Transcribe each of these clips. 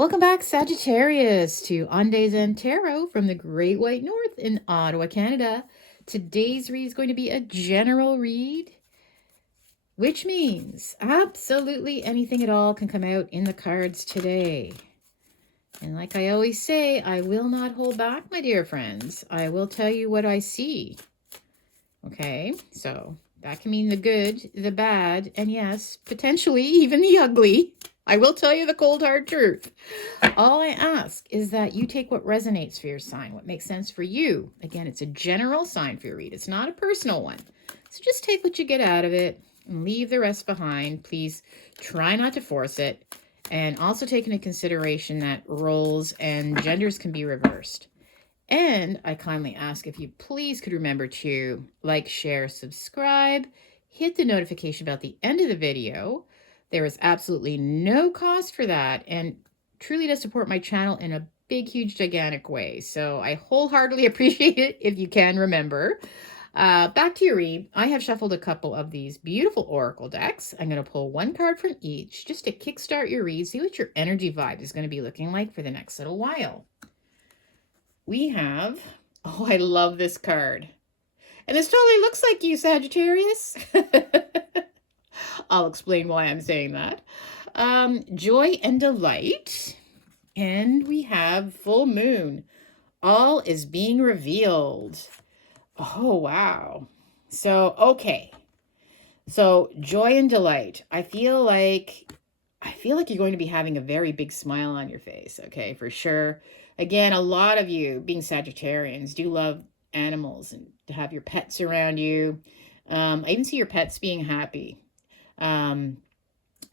Welcome back, Sagittarius, to On Days and Tarot from the Great White North in Ottawa, Canada. Today's read is going to be a general read, which means absolutely anything at all can come out in the cards today. And like I always say, I will not hold back, my dear friends. I will tell you what I see. Okay, so that can mean the good, the bad, and yes, potentially even the ugly. I will tell you the cold, hard truth. All I ask is that you take what resonates for your sign, what makes sense for you. Again, it's a general sign for your read. It's not a personal one. So just take what you get out of it and leave the rest behind. Please try not to force it. And also take into consideration that roles and genders can be reversed. And I kindly ask if you please could remember to like, share, subscribe, hit the notification bell at the end of the video. There is absolutely no cost for that and truly does support my channel in a big, huge, gigantic way. So I wholeheartedly appreciate it if you can remember. Back to your read. I have shuffled a couple of these beautiful oracle decks. I'm going to pull one card from each just to kickstart your read, see what your energy vibe is going to be looking like for the next little while. We have, oh, I love this card. And this totally looks like you, Sagittarius. I'll explain why I'm saying that. Joy and delight. And we have full moon. All is being revealed. Oh, wow. So, okay. So, joy and delight. I feel like you're going to be having a very big smile on your face, okay, for sure. Again, a lot of you, being Sagittarians, do love animals and to have your pets around you. I even see your pets being happy.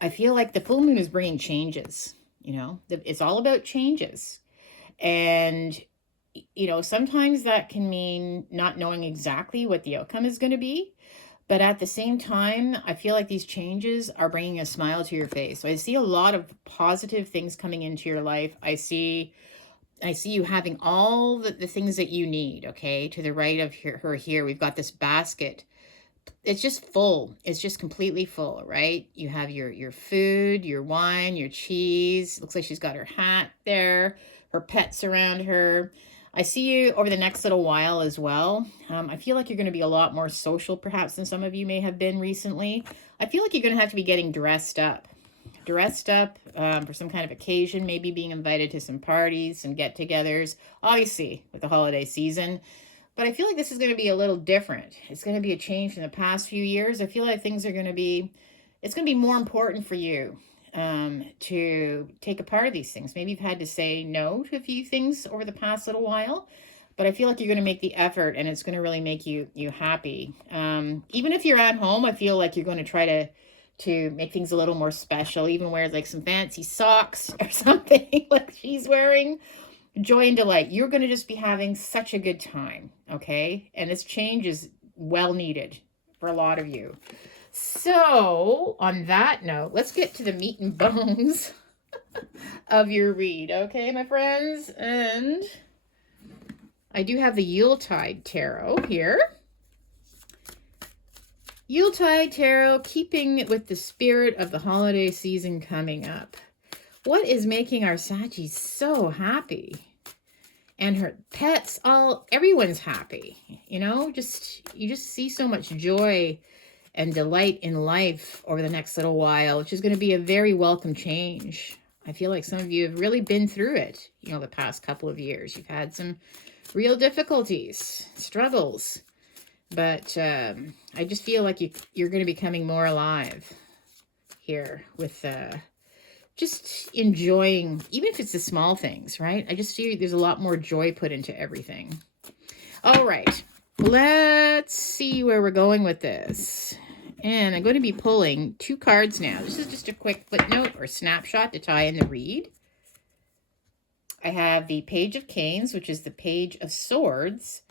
I feel like the full moon is bringing changes, you know. It's all about changes. And, you know, sometimes that can mean not knowing exactly what the outcome is going to be. But at the same time, I feel like these changes are bringing a smile to your face. So I see a lot of positive things coming into your life. I see you having all the things that you need, okay? To the right of her here, we've got this basket. It's just full. It's just completely full, right? You have your food, your wine, your cheese. Looks like she's got her hat there, her pets around her. I see you over the next little while as well. I feel like you're going to be a lot more social perhaps than some of you may have been recently. I feel like you're going to have to be getting dressed up for some kind of occasion, maybe being invited to some parties, some get-togethers, obviously with the holiday season. But I feel like this is going to be a little different. It's going to be a change from the past few years. I feel like it's going to be more important for you to take a part of these things. Maybe you've had to say no to a few things over the past little while, but I feel like you're going to make the effort and it's going to really make you happy. Even if you're at home, I feel like you're going to try to make things a little more special, even wear like some fancy socks or something like she's wearing. Joy and delight. You're going to just be having such a good time, okay? And this change is well needed for a lot of you. So, on that note, let's get to the meat and bones of your read, okay, my friends? And I do have the Yuletide Tarot here. Yuletide Tarot, keeping with the spirit of the holiday season coming up. What is making our Saggies so happy? And her pets, everyone's happy, you know, you just see so much joy and delight in life over the next little while, which is going to be a very welcome change. I feel like some of you have really been through it, you know, the past couple of years. You've had some real difficulties, struggles, but I just feel like you're going to be coming more alive here with just enjoying, even if it's the small things, right? I just feel there's a lot more joy put into everything. All right, let's see where we're going with this. And I'm going to be pulling two cards now. This is just a quick footnote or snapshot to tie in the read. I have the Page of Canes, which is the Page of Swords.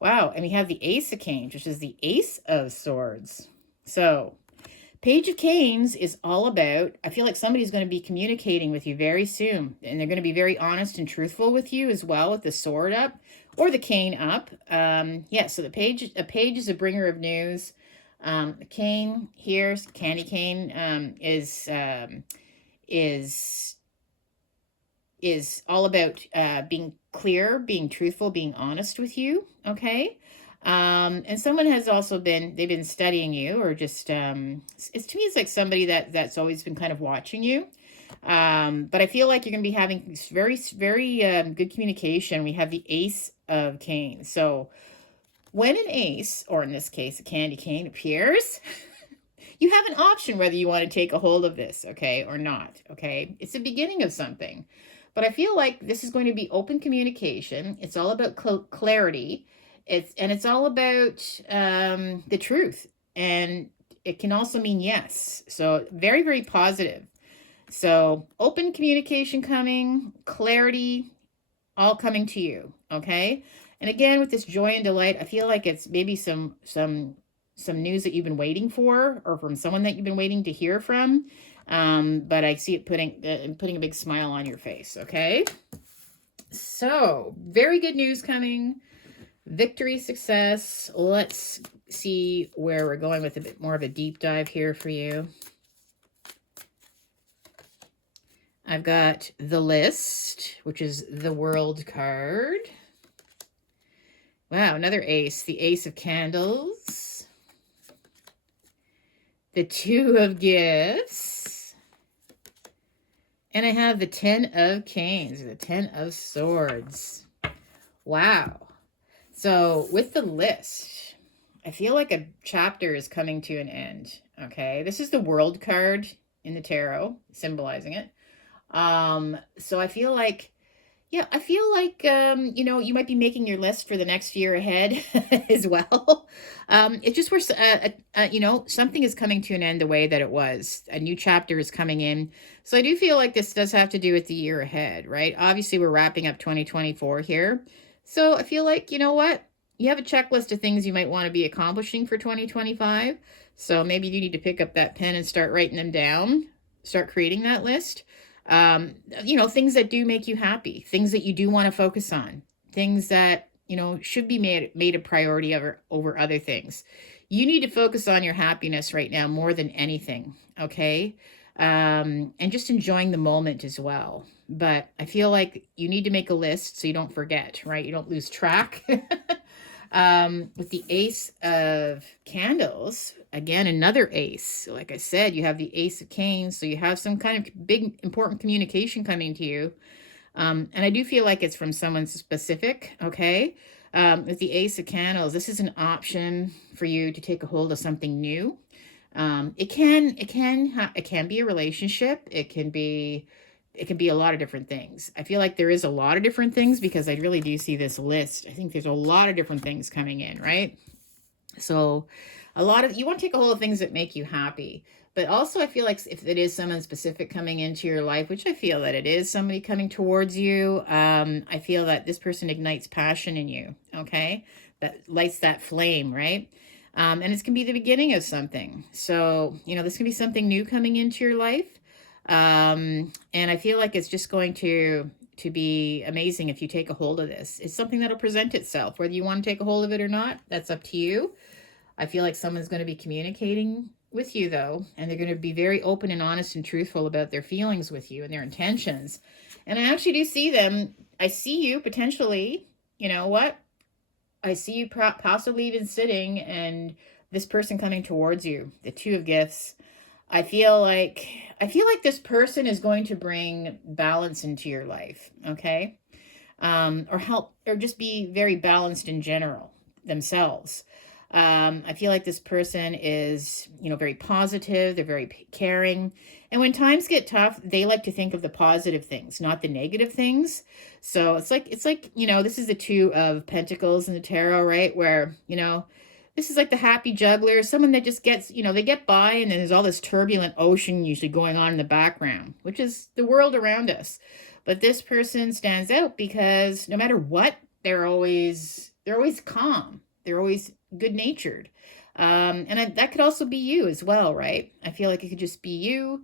Wow, and we have the Ace of Canes, which is the Ace of Swords. So, Page of Canes is all about, I feel like somebody's going to be communicating with you very soon. And they're going to be very honest and truthful with you as well, with the sword up or the cane up. Yeah, so a page is a bringer of news. The cane here, candy cane, is is all about being clear, being truthful, being honest with you. Okay. And someone has also they've been studying you, or just, it's to me, it's like somebody that's always been kind of watching you. But I feel like you're going to be having very, very good communication. We have the Ace of Canes. So when an ace, or in this case, a candy cane, appears, you have an option whether you want to take a hold of this, okay, or not, okay? It's the beginning of something. But I feel like this is going to be open communication. It's all about clarity. It's all about the truth. And it can also mean yes. So very, very positive. So open communication coming, clarity, all coming to you, okay? And again, with this joy and delight, I feel like it's maybe some news that you've been waiting for, or from someone that you've been waiting to hear from. But I see it putting a big smile on your face, okay? So, very good news coming. Victory, success. Let's see where we're going with a bit more of a deep dive here for you. I've got the List, which is the World card. Wow, another ace. The Ace of Candles. The Two of Gifts. And I have the Ten of Canes, or the Ten of Swords. Wow. So with the List, I feel like a chapter is coming to an end, okay? This is the World card in the tarot, symbolizing it. So I feel like, yeah, you know, you might be making your list for the next year ahead as well. It's just where, you know, something is coming to an end the way that it was. A new chapter is coming in. So I do feel like this does have to do with the year ahead, right? Obviously, we're wrapping up 2024 here. So I feel like, you know what? You have a checklist of things you might want to be accomplishing for 2025. So maybe you need to pick up that pen and start writing them down. Start creating that list. You know, things that do make you happy, things that you do want to focus on, things that, you know, should be made a priority over other things. You need to focus on your happiness right now more than anything, okay? And just enjoying the moment as well. But I feel like you need to make a list so you don't forget, right? You don't lose track. With the Ace of Candles, again, another ace. Like I said, you have the Ace of Canes, so you have some kind of big, important communication coming to you. And I do feel like it's from someone specific, okay? With the Ace of Candles, this is an option for you to take a hold of something new. It can be a relationship. It can be a lot of different things. I feel like there is a lot of different things, because I really do see this list. I think there's a lot of different things coming in, right? So you want to take a hold of things that make you happy. But also I feel like if it is someone specific coming into your life, which I feel that it is somebody coming towards you, I feel that this person ignites passion in you, okay? That lights that flame, right? And it's going to be the beginning of something. So, you know, this can be something new coming into your life. And I feel like it's just going to be amazing if you take a hold of this. It's something that'll present itself. Whether you want to take a hold of it or not, that's up to you. I feel like someone's going to be communicating with you, though, and they're going to be very open and honest and truthful about their feelings with you and their intentions. And I actually do see them. I see you potentially, you know what? I see you possibly even sitting and this person coming towards you, the Two of Gifts. I feel like this person is going to bring balance into your life, okay? Or help, or just be very balanced in general themselves. I feel like this person is, you know, very positive. They're very caring. And when times get tough, they like to think of the positive things, not the negative things. So it's like, you know, this is the Two of Pentacles in the tarot, right? Where, you know, this is like the happy juggler, someone that just gets, you know, they get by, and then there's all this turbulent ocean usually going on in the background, which is the world around us. But this person stands out because no matter what, they're always calm. They're always good-natured. That could also be you as well, right? I feel like it could just be you,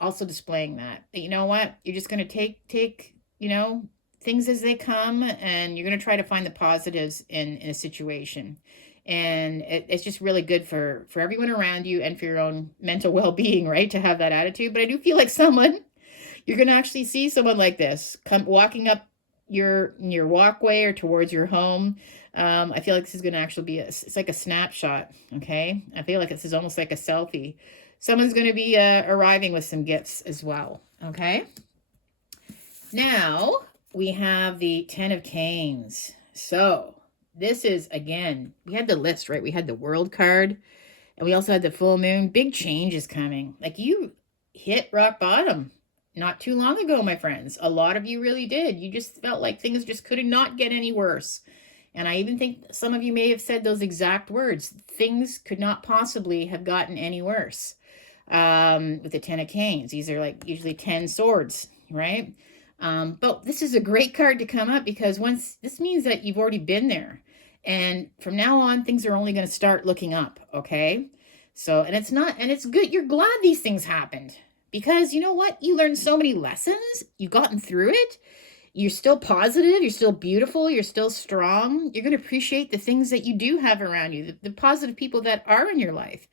also displaying that. But you know what? You're just going to take, you know, things as they come, and you're going to try to find the positives in a situation. And it's just really good for everyone around you and for your own mental well-being, right? To have that attitude. But I do feel like someone, You're going to actually see someone like this come walking up your walkway or towards your home. I feel like this is going to actually be it's like a snapshot. Okay. I feel like this is almost like a selfie. Someone's going to be arriving with some gifts as well. Okay. Now we have the 10 of Canes. So this is, again, we had the list, right? We had the world card and we also had the full moon. Big change is coming. Like, you hit rock bottom not too long ago, my friends. A lot of you really did. You just felt like things just could not get any worse. And I even think some of you may have said those exact words. Things could not possibly have gotten any worse. With the 10 of Canes, these are like usually 10 swords, right? But this is a great card to come up because this means that you've already been there. And from now on, things are only going to start looking up. Okay. So, and it's good. You're glad these things happened because you know what? You learned so many lessons. You've gotten through it. You're still positive. You're still beautiful. You're still strong. You're going to appreciate the things that you do have around you, the positive people that are in your life.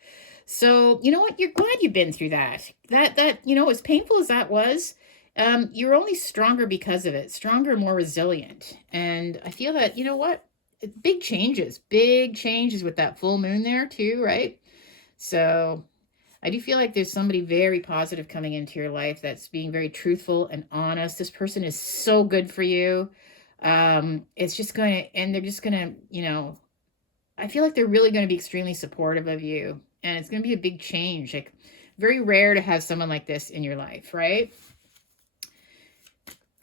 So, you know what? You're glad you've been through that. You know, as painful as that was, you're only stronger because of it, stronger, more resilient. And I feel that, you know what? Big changes with that full moon there too, right? So I do feel like there's somebody very positive coming into your life that's being very truthful and honest. This person is so good for you. It's just going to, and they're just going to, you know, I feel like they're really going to be extremely supportive of you. And it's going to be a big change. Like, very rare to have someone like this in your life, right?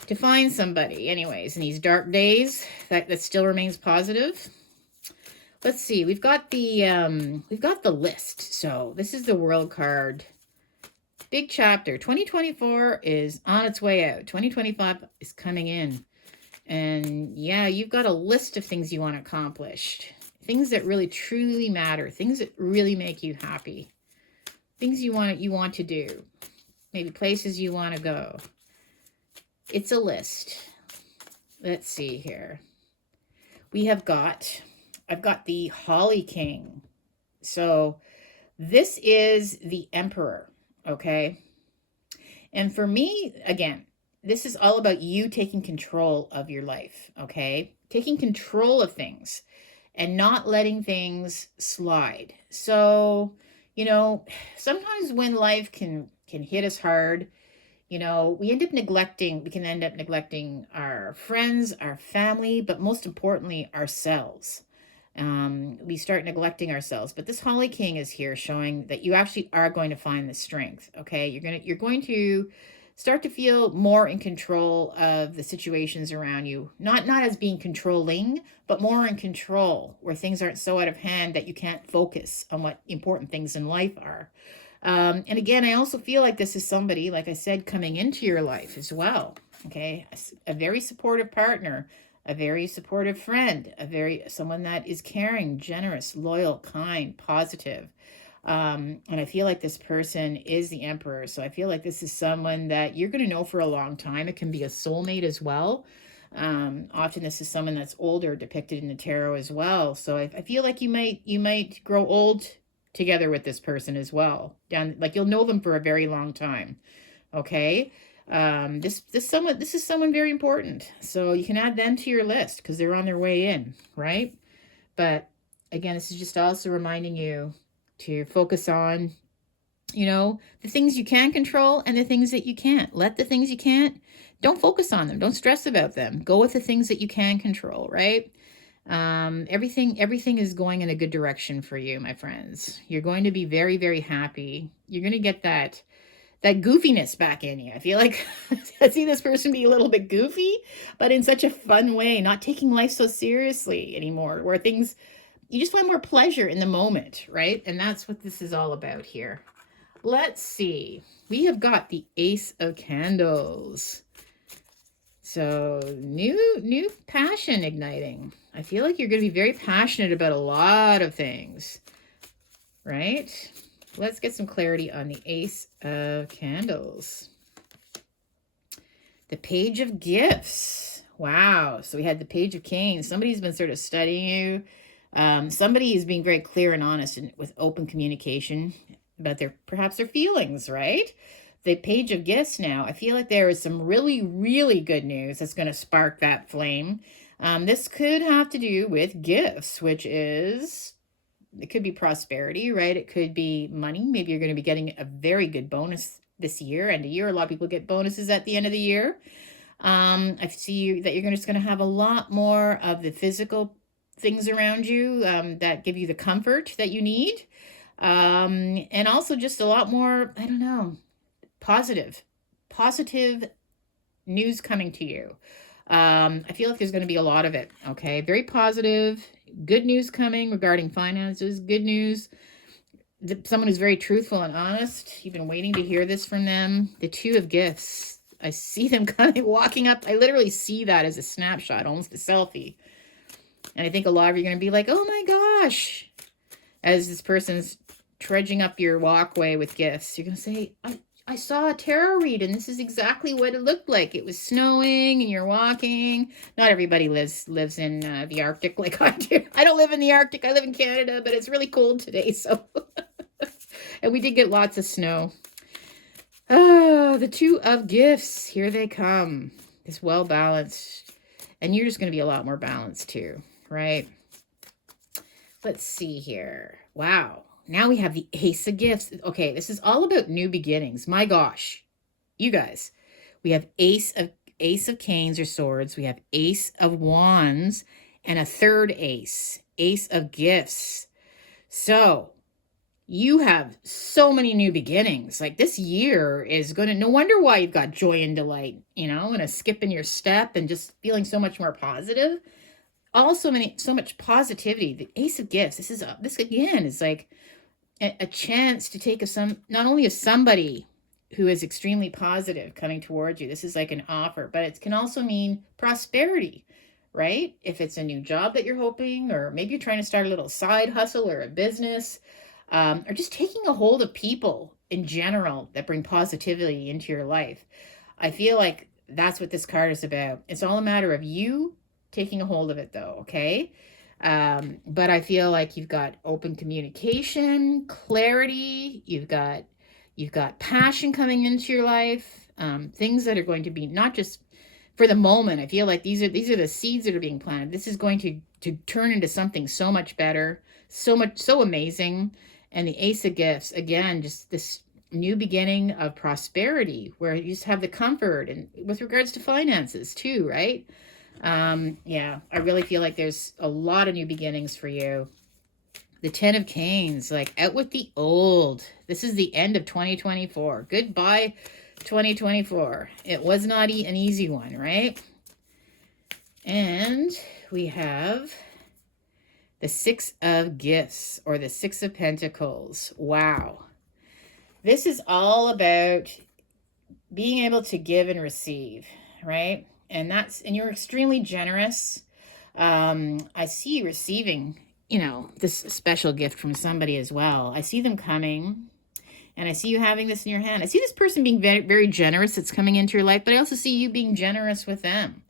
To find somebody, anyways, in these dark days that still remains positive. Let's see. We've got the list. So this is the world card. Big chapter. 2024 is on its way out. 2025 is coming in. And yeah, you've got a list of things you want to accomplish. Things that really truly matter. Things that really make you happy. Things you want to do. Maybe places you want to go. It's a list. Let's see here. I've got the Holly King. So this is the Emperor, okay? And for me, again, this is all about you taking control of your life, okay? Taking control of things and not letting things slide. So, you know, sometimes when life can hit us hard, you know, we can end up neglecting our friends, our family, but most importantly, ourselves. We start neglecting ourselves. But this Holly King is here showing that you actually are going to find the strength. Okay. You're going to start to feel more in control of the situations around you. Not as being controlling, but more in control, where things aren't so out of hand that you can't focus on what important things in life are. And again, I also feel like this is somebody, like I said, coming into your life as well. Okay. A very supportive partner, a very supportive friend, someone that is caring, generous, loyal, kind, positive. And I feel like this person is the Emperor. So I feel like this is someone that you're going to know for a long time. It can be a soulmate as well. Often this is someone that's older, depicted in the tarot as well. So I feel like you might grow old together with this person as well. Like, you'll know them for a very long time. Okay. This is someone very important. So you can add them to your list because they're on their way in, right? But again, this is just also reminding you to focus on, you know, the things you can control and the things that you can't. Let the things you can't, don't focus on them. Don't stress about them. Go with the things that you can control, right? Everything is going in a good direction for you, my friends. You're going to be very, very happy. You're going to get that goofiness back in you. I feel like I see this person be a little bit goofy, but in such a fun way, not taking life so seriously anymore, where you just find more pleasure in the moment, right? And that's what this is all about here. Let's see. We have got the Ace of Candles. So new passion igniting. I feel like you're going to be very passionate about a lot of things, right? Let's get some clarity on the Ace of Candles. The Page of Gifts. Wow. So we had the Page of Canes. Somebody's been sort of studying you. Somebody is being very clear and honest and with open communication about perhaps their feelings, right? the Page of Gifts now, I feel like there is some really, really good news that's going to spark that flame. This could have to do with gifts, which is, it could be prosperity, right? It could be money. Maybe you're going to be getting a very good bonus this year. End of year, a lot of people get bonuses at the end of the year. I see that you're just going to have a lot more of the physical things around you that give you the comfort that you need. And also just a lot more, I don't know, positive news coming to you. I feel like there's going to be a lot of it. Okay. Very positive, good news coming regarding finances, good news. Someone who's very truthful and honest. You've been waiting to hear this from them. The Two of Gifts. I see them kind of walking up. I literally see that as a snapshot, almost a selfie. And I think a lot of you are going to be like, oh my gosh, as this person's trudging up your walkway with gifts. You're going to say, I saw a tarot read, and this is exactly what it looked like. It was snowing, and you're walking. Not everybody lives in the Arctic like I do. I don't live in the Arctic. I live in Canada, but it's really cold today, so. And we did get lots of snow. Oh, the Two of Gifts. Here they come. It's well balanced. And you're just going to be a lot more balanced too, right? Let's see here. Wow. Now we have the Ace of Gifts. Okay, this is all about new beginnings. My gosh. You guys. We have Ace of Canes or Swords. We have Ace of Wands and a third Ace. Ace of Gifts. So, you have so many new beginnings. Like this year is going to, no wonder why you've got joy and delight, you know, and a skip in your step and just feeling so much more positive. So much positivity. The Ace of Gifts. This again is like a chance to take not only of somebody who is extremely positive coming towards you. This is like an offer, but it can also mean prosperity, right? If it's a new job that you're hoping, or maybe you're trying to start a little side hustle or a business, or just taking a hold of people in general that bring positivity into your life. I feel like that's what this card is about. It's all a matter of you taking a hold of it though, okay? But I feel like you've got open communication, clarity, you've got passion coming into your life, things that are going to be not just for the moment. I feel like these are the seeds that are being planted. This is going to turn into something so much better, so amazing. And the Ace of Gifts, again, just this new beginning of prosperity where you just have the comfort, and with regards to finances too, right? Yeah, I really feel like there's a lot of new beginnings for you. The Ten of Canes, like out with the old. This is the end of 2024. Goodbye, 2024. It was not an easy one, right? And we have the Six of Gifts, or the Six of Pentacles. Wow. This is all about being able to give and receive, right? And you're extremely generous. I see you receiving, this special gift from somebody as well. I see them coming, and I see you having this in your hand. I see this person being very, very generous that's coming into your life, but I also see you being generous with them.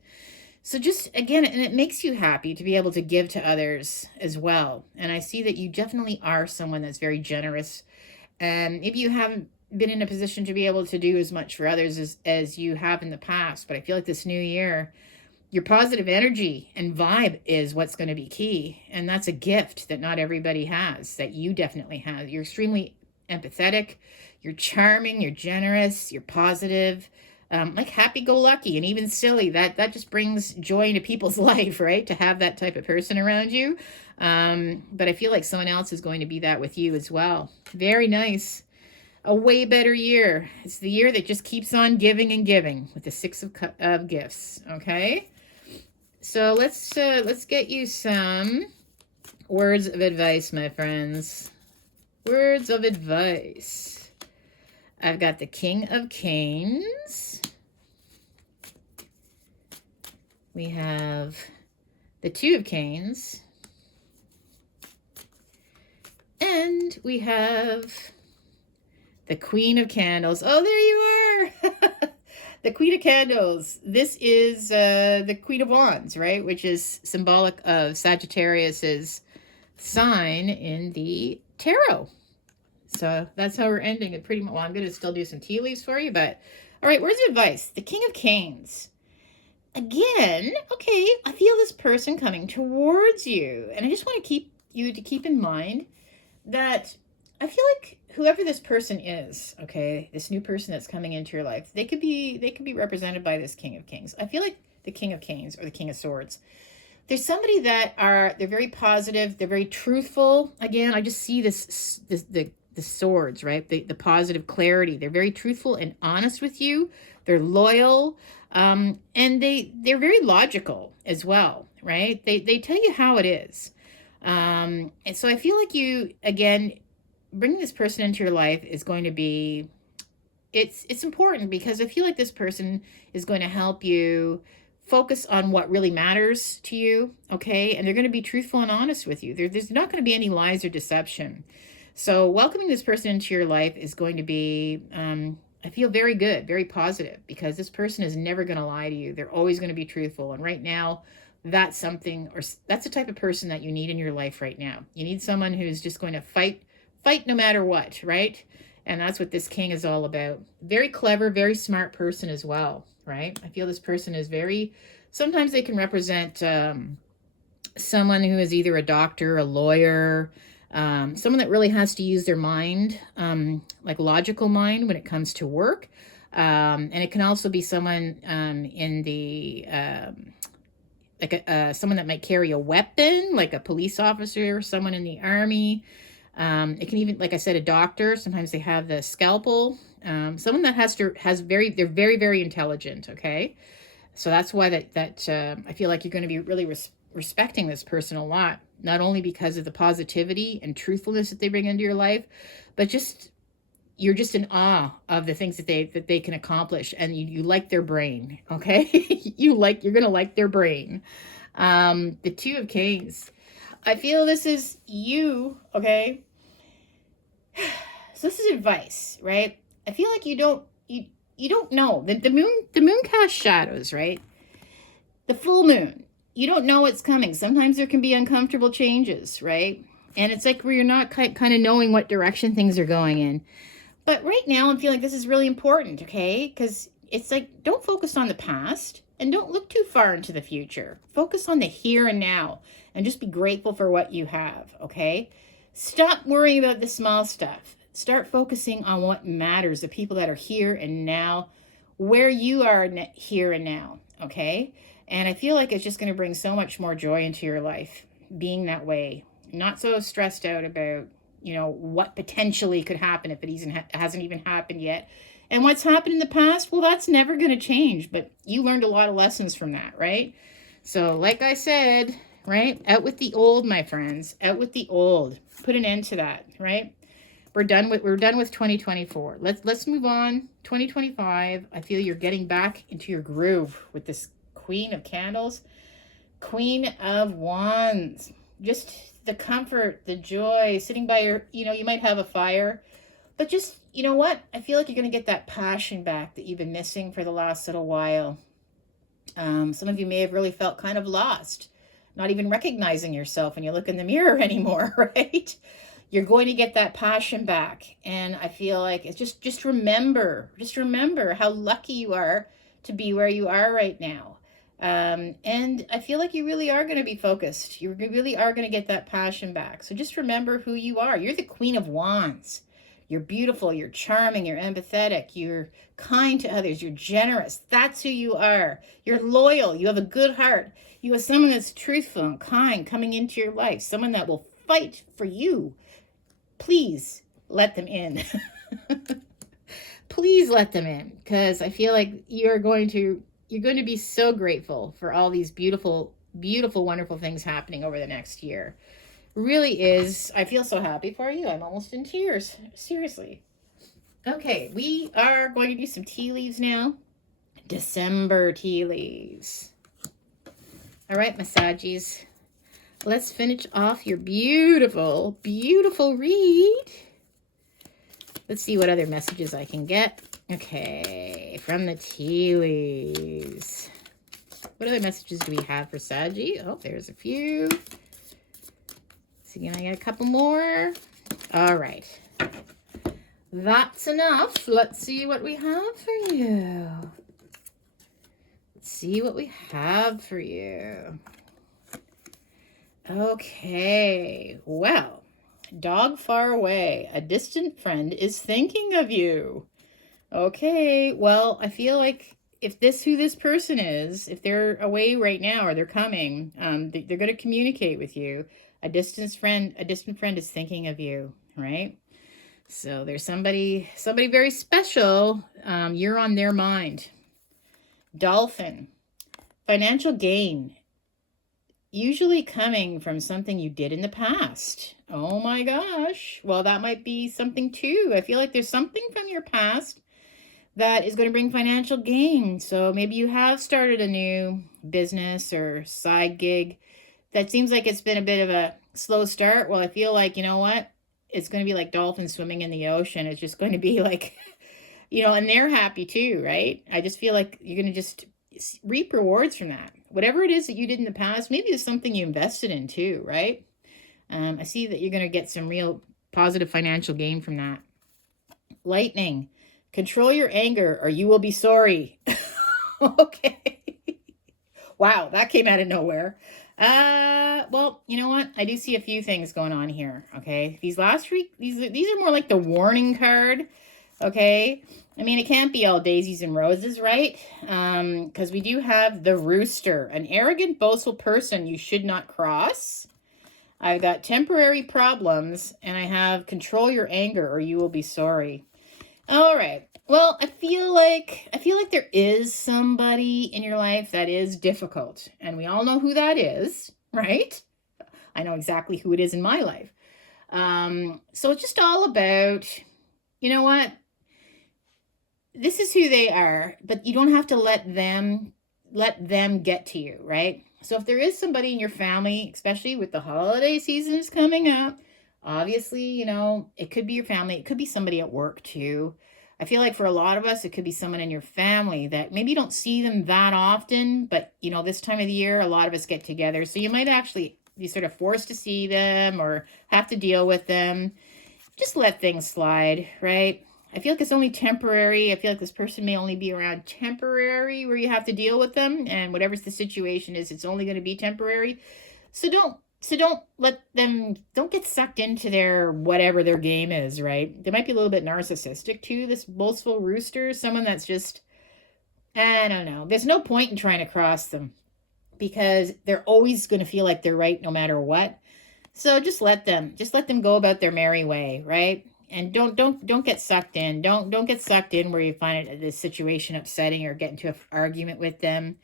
So just, again, and it makes you happy to be able to give to others as well. And I see that you definitely are someone that's very generous. And maybe you haven't been in a position to be able to do as much for others as you have in the past. But I feel like this new year, your positive energy and vibe is what's going to be key. And that's a gift that not everybody has, that you definitely have. You're extremely empathetic. You're charming. You're generous. You're positive. Like happy-go-lucky and even silly. That just brings joy into people's life, right? To have that type of person around you. But I feel like someone else is going to be that with you as well. Very nice. A way better year. It's the year that just keeps on giving and giving with the Six of Gifts. Okay. So let's get you some words of advice, my friends. Words of advice. I've got the King of Canes. We have the Two of Canes. And we have the Queen of Candles. Oh, there you are. The Queen of Candles. This is the Queen of Wands, right? Which is symbolic of Sagittarius's sign in the tarot. So that's how we're ending it pretty much. Well, I'm going to still do some tea leaves for you, but all right, where's the advice? The King of Canes. Again, okay, I feel this person coming towards you. And I just want to keep in mind that I feel like whoever this person is, okay, this new person that's coming into your life, they could be represented by this King of Kings. I feel like the King of Canes or the King of Swords. There's somebody they're very positive, they're very truthful. Again, I just see the swords, right? The positive clarity. They're very truthful and honest with you. They're loyal. And they're very logical as well, right? They tell you how it is. And so I feel like you, again, bringing this person into your life is going to be, it's important because I feel like this person is going to help you focus on what really matters to you, okay? And they're going to be truthful and honest with you. There's not going to be any lies or deception. So welcoming this person into your life is going to be, I feel very good, very positive, because this person is never going to lie to you. They're always going to be truthful. And right now, that's something, or that's the type of person that you need in your life right now. You need someone who's just going to fight no matter what, right? And that's what this king is all about. Very clever, very smart person as well, right? I feel this person is very, sometimes they can represent someone who is either a doctor, a lawyer, someone that really has to use their mind, like logical mind when it comes to work. And it can also be someone in the, someone that might carry a weapon, like a police officer, someone in the army. It can even, like I said, a doctor. Sometimes they have the scalpel. Someone that they're very, very intelligent. Okay. So that's why I feel like you're going to be really respecting this person a lot, not only because of the positivity and truthfulness that they bring into your life, but you're just in awe of the things that they can accomplish, and you like their brain. Okay. You're going to like their brain. The Two of Canes. I feel this is you. Okay. So this is advice, right? I feel like you don't know. The moon casts shadows, right? The full moon. You don't know what's coming. Sometimes there can be uncomfortable changes, right? And it's like where you're not kind of knowing what direction things are going in. But right now, I feel like this is really important, okay? Because it's like, don't focus on the past and don't look too far into the future. Focus on the here and now and just be grateful for what you have, okay? Stop worrying about the small stuff. Start focusing on what matters, the people that are here and now, where you are here and now, okay? And I feel like it's just going to bring so much more joy into your life, being that way. Not so stressed out about, what potentially could happen if it hasn't even happened yet. And what's happened in the past, well, that's never going to change. But you learned a lot of lessons from that, right? So like I said, right? Out with the old, my friends. Out with the old. Put an end to that, right? We're done with 2024. Let's move on. 2025. I feel you're getting back into your groove with this Queen of Candles, Queen of Wands. Just the comfort, the joy, sitting by you might have a fire, but just, you know what? I feel like you're going to get that passion back that you've been missing for the last little while. Some of you may have really felt kind of lost, not even recognizing yourself when you look in the mirror anymore, right? You're going to get that passion back. And I feel like it's just remember how lucky you are to be where you are right now. And I feel like you really are going to be focused. You really are going to get that passion back. So just remember who you are. You're the Queen of Wands. You're beautiful. You're charming. You're empathetic. You're kind to others. You're generous. That's who you are. You're loyal. You have a good heart. You have someone that's truthful and kind coming into your life. Someone that will fight for you. Please let them in. Please let them in, because I feel like you're going to be so grateful for all these beautiful, beautiful, wonderful things happening over the next year. Really is. I feel so happy for you. I'm almost in tears. Seriously. Okay, we are going to do some tea leaves now. December tea leaves. All right, massages. Let's finish off your beautiful, beautiful read. Let's see what other messages I can get. Okay, from the tea leaves. What other messages do we have for Saggy? Oh, there's a few. So can I get a couple more? All right. that's enough. Let's see what we have for you. Let's see what we have for you. Okay, well, dog far away. A distant friend is thinking of you. Okay, well, I feel like if who this person is, if they're away right now or they're coming, they're going to communicate with you. A distant friend is thinking of you, right? So there's somebody very special. You're on their mind. Dolphin, financial gain, usually coming from something you did in the past. Oh my gosh. Well, that might be something too. I feel like there's something from your past that is going to bring financial gain. So maybe you have started a new business or side gig that seems like it's been a bit of a slow start. Well, I feel like, you know what? It's going to be like dolphins swimming in the ocean. It's just going to be like, and they're happy too, right? I just feel like you're going to just reap rewards from that. Whatever it is that you did in the past, maybe it's something you invested in too, right? I see that you're going to get some real positive financial gain from that. Lightning, control your anger or you will be sorry. Okay. Wow, that came out of nowhere. Well, you know what? I do see a few things going on here, okay? These last three, these are more like the warning card, okay? I mean, it can't be all daisies and roses, right? Because we do have the rooster, an arrogant, boastful person you should not cross. I've got temporary problems, and I have control your anger or you will be sorry. All right. Well, I feel like there is somebody in your life that is difficult, and we all know who that is, right? I know exactly who it is in my life. So it's just all about, you know what? This is who they are, but you don't have to let them get to you, right? So if there is somebody in your family, especially with the holiday season is coming up, obviously, it could be your family. It could be somebody at work too. I feel like for a lot of us, it could be someone in your family that maybe you don't see them that often, but this time of the year, a lot of us get together. So you might actually be sort of forced to see them or have to deal with them. Just let things slide, right? I feel like it's only temporary. I feel like this person may only be around temporary where you have to deal with them, and whatever the situation is, it's only going to be temporary. So don't don't get sucked into their whatever their game is, right? They might be a little bit narcissistic too, this boastful rooster, someone that's just, I don't know. There's no point in trying to cross them because they're always going to feel like they're right no matter what. So just let them go about their merry way, right? And don't get sucked in. Don't get sucked in where you find this situation upsetting or get into an argument with them.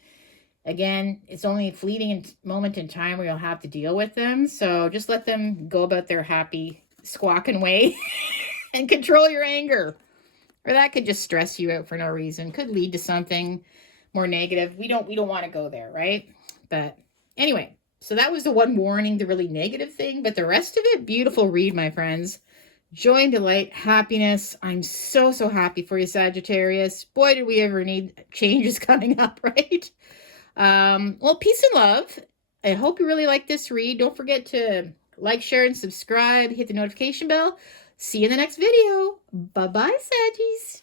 Again, it's only a fleeting moment in time where you'll have to deal with them. So just let them go about their happy squawking way and control your anger. Or that could just stress you out for no reason. Could lead to something more negative. We don't want to go there, right? But anyway, so that was the one warning, the really negative thing. But the rest of it, beautiful read, my friends. Joy and delight, happiness. I'm so happy for you, Sagittarius. Boy, did we ever need changes coming up, right? Well, peace and love. I hope you really like this read. Don't forget to like, share, and subscribe. Hit the notification bell. See you in the next video. Bye-bye, Saggies.